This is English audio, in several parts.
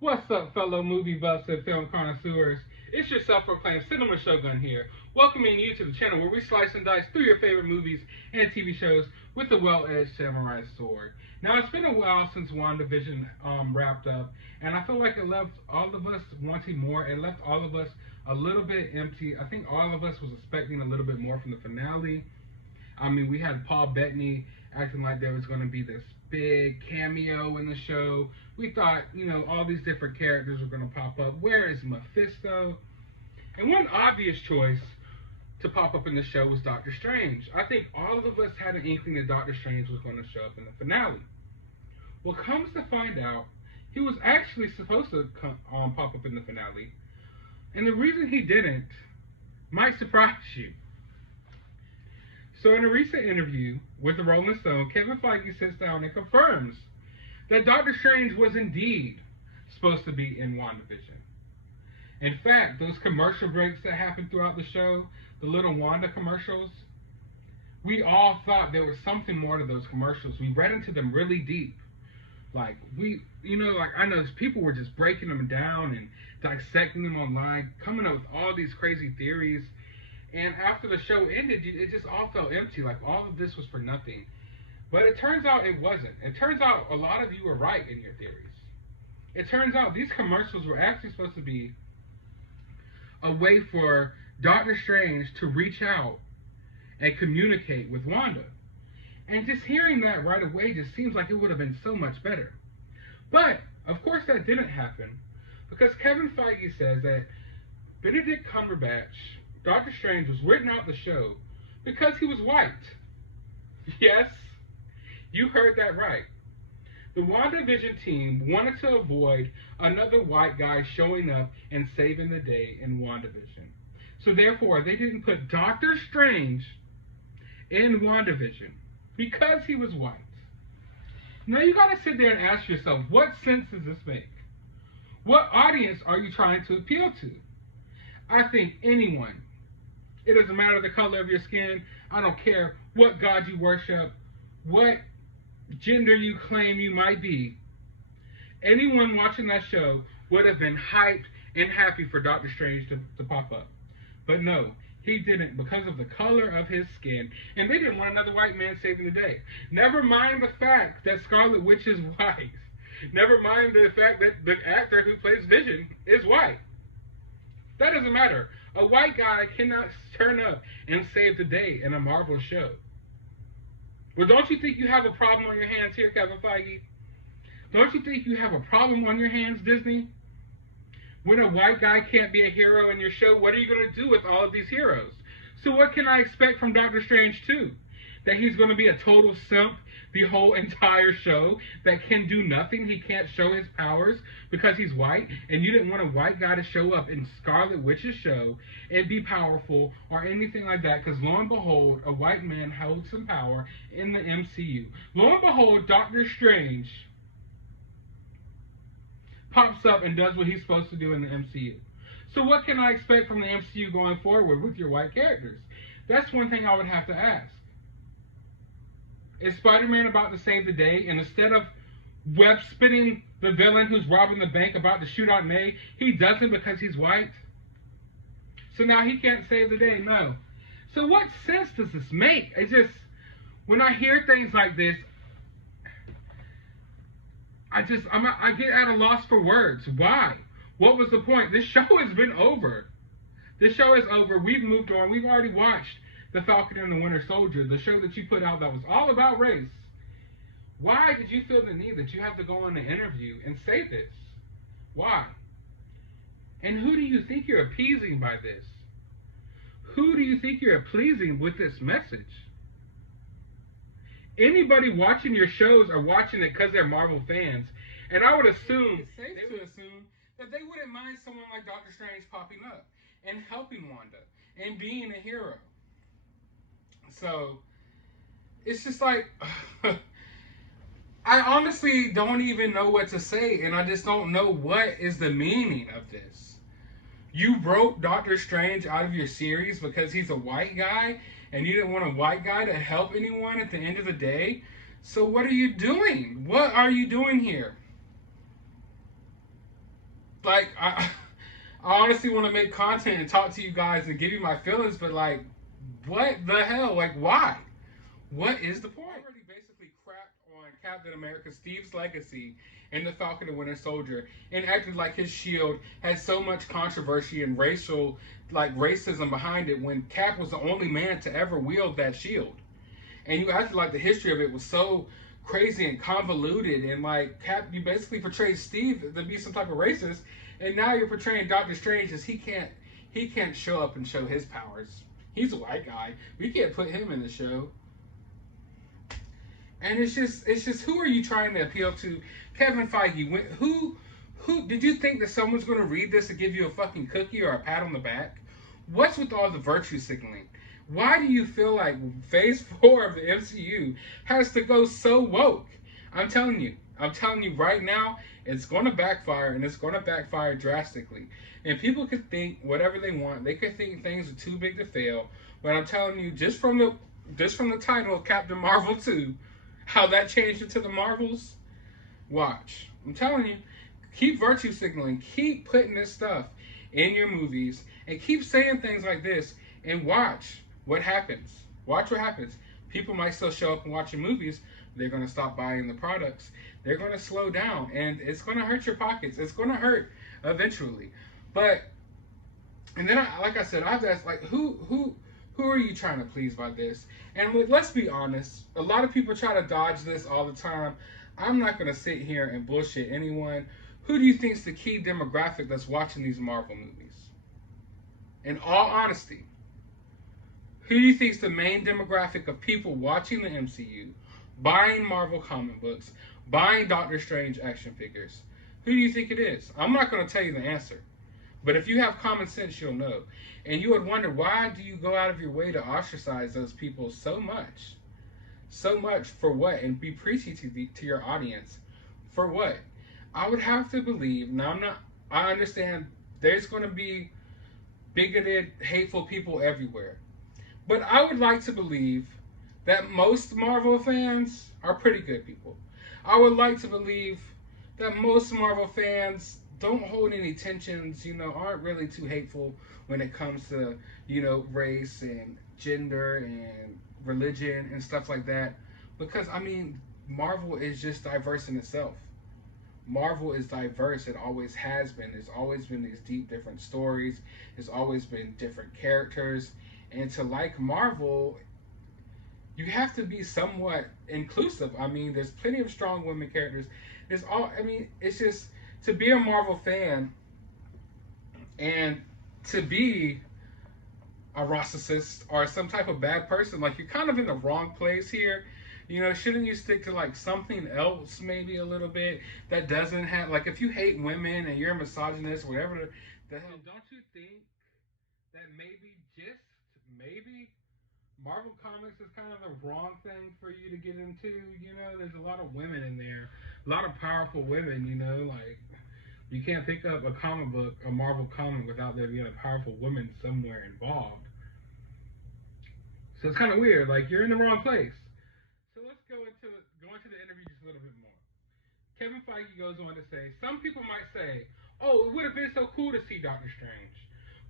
What's up, fellow movie buffs and film connoisseurs? It's your self-proclaimed Cinema Shogun here, welcoming you to the channel where we slice and dice through your favorite movies and TV shows with the well-edged samurai sword. Now, it's been a while since WandaVision wrapped up, and I feel like it left all of us wanting more. It left all of us a little bit empty. I think all of us was expecting a little bit more from the finale. I mean, we had Paul Bettany acting like there was going to be this big cameo in the show. We thought, all these different characters were going to pop up. Where is Mephisto? And one obvious choice to pop up in the show was Doctor Strange. I think all of us had an inkling that Doctor Strange was going to show up in the finale. Well, comes to find out, he was actually supposed to pop up in the finale. And the reason he didn't might surprise you. So in a recent interview with the Rolling Stones, Kevin Fiege sits down and confirms that Doctor Strange was indeed supposed to be in WandaVision. In fact, those commercial breaks that happened throughout the show, the little Wanda commercials, we all thought there was something more to those commercials. We read into them really deep. I know people were just breaking them down and dissecting them online, coming up with all these crazy theories. And after the show ended, it just all felt empty. Like all of this was for nothing. But it turns out it wasn't. It turns out a lot of you were right in your theories. It turns out these commercials were actually supposed to be a way for Doctor Strange to reach out and communicate with Wanda. And just hearing that right away just seems like it would have been so much better. But, of course, that didn't happen because Kevin Feige says that Benedict Cumberbatch, Doctor Strange, was written out the show because he was white. Yes, you heard that right. The WandaVision team wanted to avoid another white guy showing up and saving the day in WandaVision. So therefore, they didn't put Doctor Strange in WandaVision because he was white. Now you gotta sit there and ask yourself, what sense does this make? What audience are you trying to appeal to? I think anyone. It doesn't matter the color of your skin. I don't care what God you worship, what gender you claim you might be. Anyone watching that show would have been hyped and happy for Doctor Strange to pop up. But no, he didn't because of the color of his skin. And they didn't want another white man saving the day. Never mind the fact that Scarlet Witch is white. Never mind the fact that the actor who plays Vision is white. That doesn't matter. A white guy cannot turn up and save the day in a Marvel show. Well, don't you think you have a problem on your hands here, Kevin Feige? Don't you think you have a problem on your hands, Disney? When a white guy can't be a hero in your show, what are you going to do with all of these heroes? So what can I expect from Doctor Strange 2? That he's going to be a total simp the whole entire show, that can do nothing, he can't show his powers because he's white, and you didn't want a white guy to show up in Scarlet Witch's show and be powerful or anything like that, because lo and behold, a white man held some power in the MCU. Lo and behold, Doctor Strange pops up and does what he's supposed to do in the MCU. So what can I expect from the MCU going forward with your white characters? That's one thing I would have to ask. Is Spider-Man about to save the day, and instead of web spinning the villain who's robbing the bank about to shoot out May, he doesn't because he's white? So now he can't save the day? No. So what sense does this make? It's just, when I hear things like this, I get at a loss for words. Why? What was the point? This show has been over. This show is over. We've moved on. We've already watched The Falcon and the Winter Soldier, the show that you put out that was all about race. Why did you feel the need that you have to go on an interview and say this? Why? And who do you think you're appeasing by this? Who do you think you're pleasing with this message? Anybody watching your shows are watching it because they're Marvel fans. And I would assume, it's safe to assume, that they wouldn't mind someone like Doctor Strange popping up and helping Wanda and being a hero. So, it's just like, I honestly don't even know what to say, and I just don't know what is the meaning of this. You wrote Doctor Strange out of your series because he's a white guy, and you didn't want a white guy to help anyone at the end of the day? So what are you doing? What are you doing here? like, I honestly want to make content and talk to you guys and give you my feelings, but like, what the hell? Like, why? What is the point? I already basically crapped on Captain America, Steve's legacy, and the Falcon and Winter Soldier, and acted like his shield had so much controversy and racial, like racism behind it, when Cap was the only man to ever wield that shield. And you acted like the history of it was so crazy and convoluted, and like Cap, you basically portrayed Steve to be some type of racist, and now you're portraying Doctor Strange as he can't show up and show his powers. He's a white guy. We can't put him in the show. And it's just who are you trying to appeal to? Kevin Feige, who did you think that someone's going to read this and give you a fucking cookie or a pat on the back? What's with all the virtue signaling? Why do you feel like phase 4 of the MCU has to go so woke? I'm telling you right now, it's going to backfire, and it's going to backfire drastically. And people could think whatever they want. They could think things are too big to fail. But I'm telling you, just from the title of Captain Marvel 2, how that changed it to the Marvels, watch. I'm telling you, keep virtue signaling. Keep putting this stuff in your movies. And keep saying things like this. And watch what happens. Watch what happens. People might still show up and watch your movies. They're going to stop buying the products. They're going to slow down. And it's going to hurt your pockets. It's going to hurt eventually. But, and then, like I said, I have to ask, like, who are you trying to please by this? And let's be honest. A lot of people try to dodge this all the time. I'm not going to sit here and bullshit anyone. Who do you think is the key demographic that's watching these Marvel movies? In all honesty. Who do you think is the main demographic of people watching the MCU, buying Marvel comic books, buying Doctor Strange action figures? Who do you think it is? I'm not going to tell you the answer. But if you have common sense, you'll know. And you would wonder, why do you go out of your way to ostracize those people so much? So much for what? And be preachy to your audience. For what? I would have to believe, now I understand there's going to be bigoted, hateful people everywhere. But I would like to believe that most Marvel fans are pretty good people. I would like to believe that most Marvel fans don't hold any tensions, aren't really too hateful when it comes to, race and gender and religion and stuff like that. Because, Marvel is just diverse in itself. Marvel is diverse. It always has been. There's always been these deep, different stories. There's always been different characters. And to like Marvel, you have to be somewhat inclusive. There's plenty of strong women characters. It's just, to be a Marvel fan and to be a racist or some type of bad person, like, you're kind of in the wrong place here. Shouldn't you stick to like something else, maybe a little bit, that doesn't have, like, if you hate women and you're a misogynist, whatever the hell, don't you think that maybe Marvel Comics is kind of the wrong thing for you to get into? There's a lot of women in there, a lot of powerful women, like, you can't pick up a comic book, a Marvel comic, without there being a powerful woman somewhere involved. So it's kind of weird, like, you're in the wrong place. So let's go into the interview just a little bit more. Kevin Feige goes on to say, some people might say, oh, it would have been so cool to see Doctor Strange,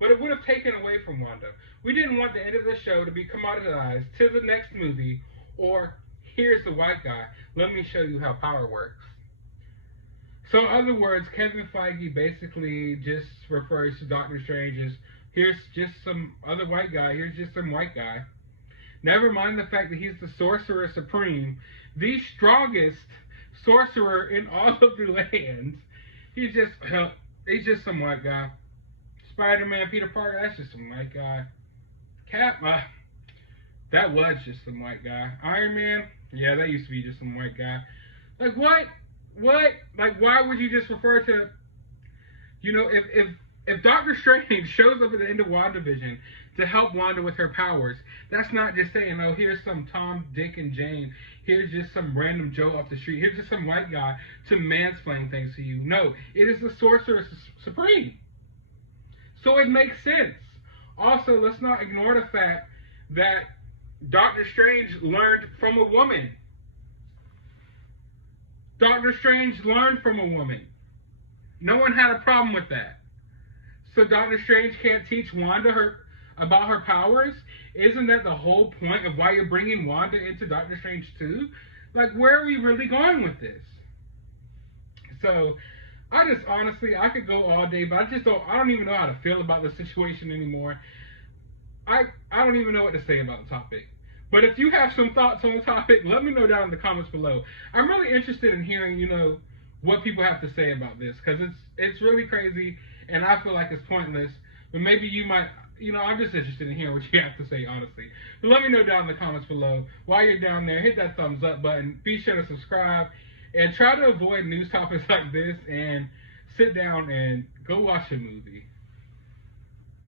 but it would have taken away from Wanda. We didn't want the end of the show to be commoditized to the next movie, or here's the white guy, let me show you how power works. So in other words, Kevin Feige basically just refers to Doctor Strange as, here's just some other white guy, here's just some white guy. Never mind the fact that he's the Sorcerer Supreme, the strongest sorcerer in all of the lands. He's just some white guy. Spider-Man, Peter Parker, that's just some white guy. Cap, that was just some white guy. Iron Man, yeah, that used to be just some white guy. Like, what? Like, why would you just refer to, if Doctor Strange shows up at the end of WandaVision to help Wanda with her powers, that's not just saying, oh, here's some Tom, Dick, and Jane. Here's just some random Joe off the street. Here's just some white guy to mansplain things to you. No, it is the Sorcerer Supreme. So it makes sense. Also, let's not ignore the fact that Doctor Strange learned from a woman. Doctor Strange learned from a woman. No one had a problem with that. So Doctor Strange can't teach Wanda about her powers? Isn't that the whole point of why you're bringing Wanda into Doctor Strange 2? Like, where are we really going with this? So, I just honestly, I could go all day, but I don't even know how to feel about the situation anymore. I don't even know what to say about the topic. But if you have some thoughts on the topic, let me know down in the comments below. I'm really interested in hearing, what people have to say about this, because it's really crazy, and I feel like it's pointless. But maybe you might, I'm just interested in hearing what you have to say, honestly. But let me know down in the comments below. While you're down there, hit that thumbs up button. Be sure to subscribe, and try to avoid news topics like this, and sit down and go watch a movie.